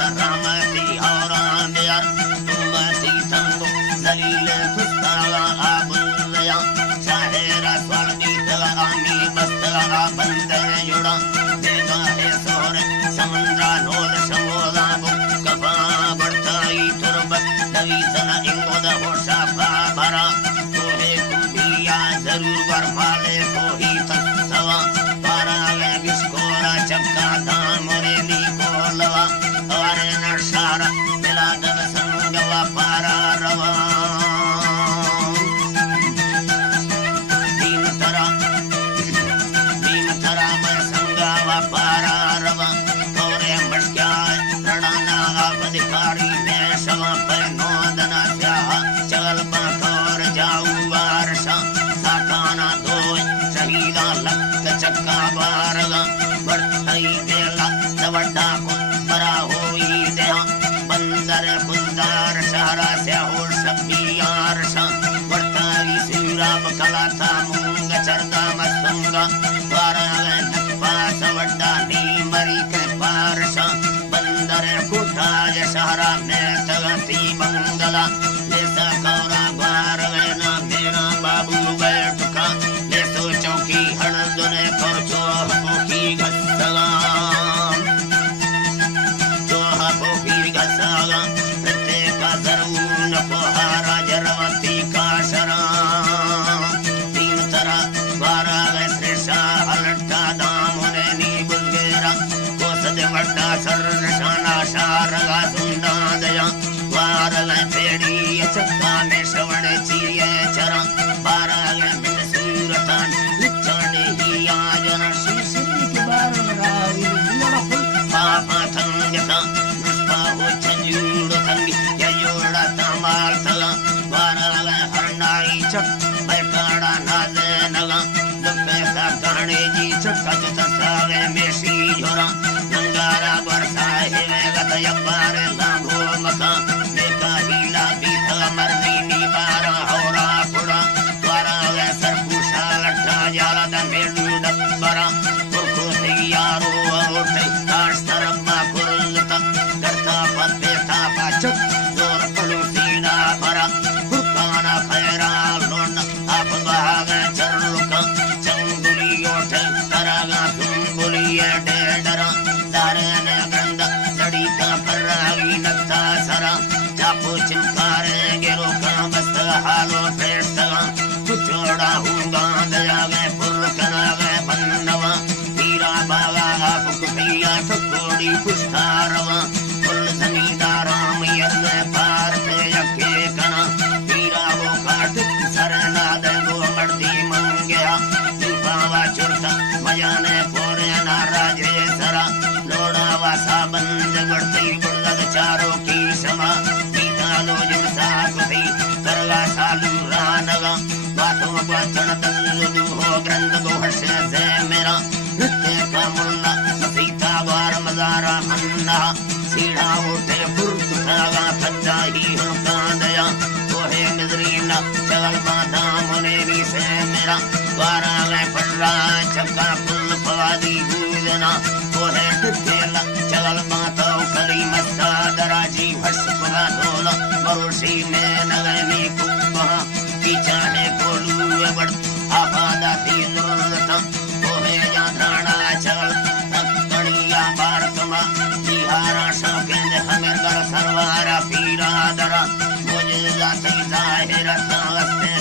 رامتي أورام بيار تمتي تنبو دليل تستغى أبنيا شاهرة صلبي تغامي بستغى بندر يودا بيغاه سور سمندرا نود شمودا بكفا برتاي تربت دويزنا إنغودا ہوشافا برا توहे कुंभिया जरूर बरमाले कोही तत्सवा पारा गिस्कोरा चक्का धाम रे निकोलवा और नशारा मिला दव संगवा पारा रवा दीन तरा मैं संगवा पारा रवा तोरे मटक्या रणाना अधिकारी मैं शवा पर नोदना चाह चल बाखोर जाऊ वारसा साकाना दो शहीदा लक चक्का बारगा बढ़ई बेला दवड्डा को बरा होई देहा बंदर कुंदार शहरा से होर सबियार सा बढ़ताई सिरा बकला था मूंग चरदा मस्तंगा वारगा नक्पा सवड्डा नी मरी के पारसा बंदर कुठाज शहरा में तगती मंगला लेसा कौरा ग्वार गैना मेरा बाबू बैठका ले सो चौकी हड़दने पर चोह की घसगा प्रत्येक जरूर पोहारा जरवती का शरा तीन तरह ग्वारा गै श्रेषा हलटा दाम होने नी बुलगेरा कोसद वड्डा सर निशाना शारगा सुंदा दया वारल पेड़ी चक्का में श्रवण चिरिये चरा बारल मिट सूरतान निचड़े ही आजन शीश की बारल रावी नियरफुल पापा थंगता निष्पा हो चंजूड़ थंगी ययोड़ा तमाल तला वारल हरनाई चक बैकाड़ा नाजे नगा दुपैसा गाने जी चक्का चसावे में सी झोरा नंगारा बरसा है गत यबारे लाभो मका मर्दी बारा होरा पुरा द्वारा सर पूषा लट्टा जाला दमेलू दबरा तुर्को यारो उठे काश तरम्मा कुरुलता करता पत्ता पाचक जोर पलू सीना भरा हुकाना खैरा लोना आप भाग चरलुका चंगुली उठे करागा तुंगुली डेडरा दारने गंदा जड़ी का परागी नक्ता सरा चापू चिंकारे गेरो का बस्त हालो फेस्तगा कुचोड़ा हूंगा दया गे पुरकना गे बन्नवा हीरा बागा पुकुपिया ठकोड़ी पुष्टारवा कुल जमींदाराम यज्ञ पार पे यके कना हीरा वो काट सरना दे वो मर्दी मंगया दिलपावा चुरता मयाने पोरे नाराजे सरा लोड़ा वासा बंद गड़ती बुर्लग चारों की समा लो जिमसा कुथी करला सालू रानगा बातों बचन दल्लू हो ग्रंथ को हर्ष से मेरा नृत्य का मुन्ना सीता वार मजारा मन्ना सीढ़ा उठे पुरकुसागा फज्जा ही हो कांदया तोहे मिजरीना चगल बाधा मुने भी से मेरा द्वारा में पड़रा चक्का पुल पवादी गूजना तोहे टिकेला चगल बाधा कली मस्ता दराजी हर्ष पगा धोला मरुषि में नगनी कुंभा पीछाने कोलू बड़ आपादा तीलुरता तोहे जाधराना चल तकड़िया बारकमा बिहारा शौकेंद हमें कर सरवारा पीरा दरा मुझे जाती जाहिर तावस्ते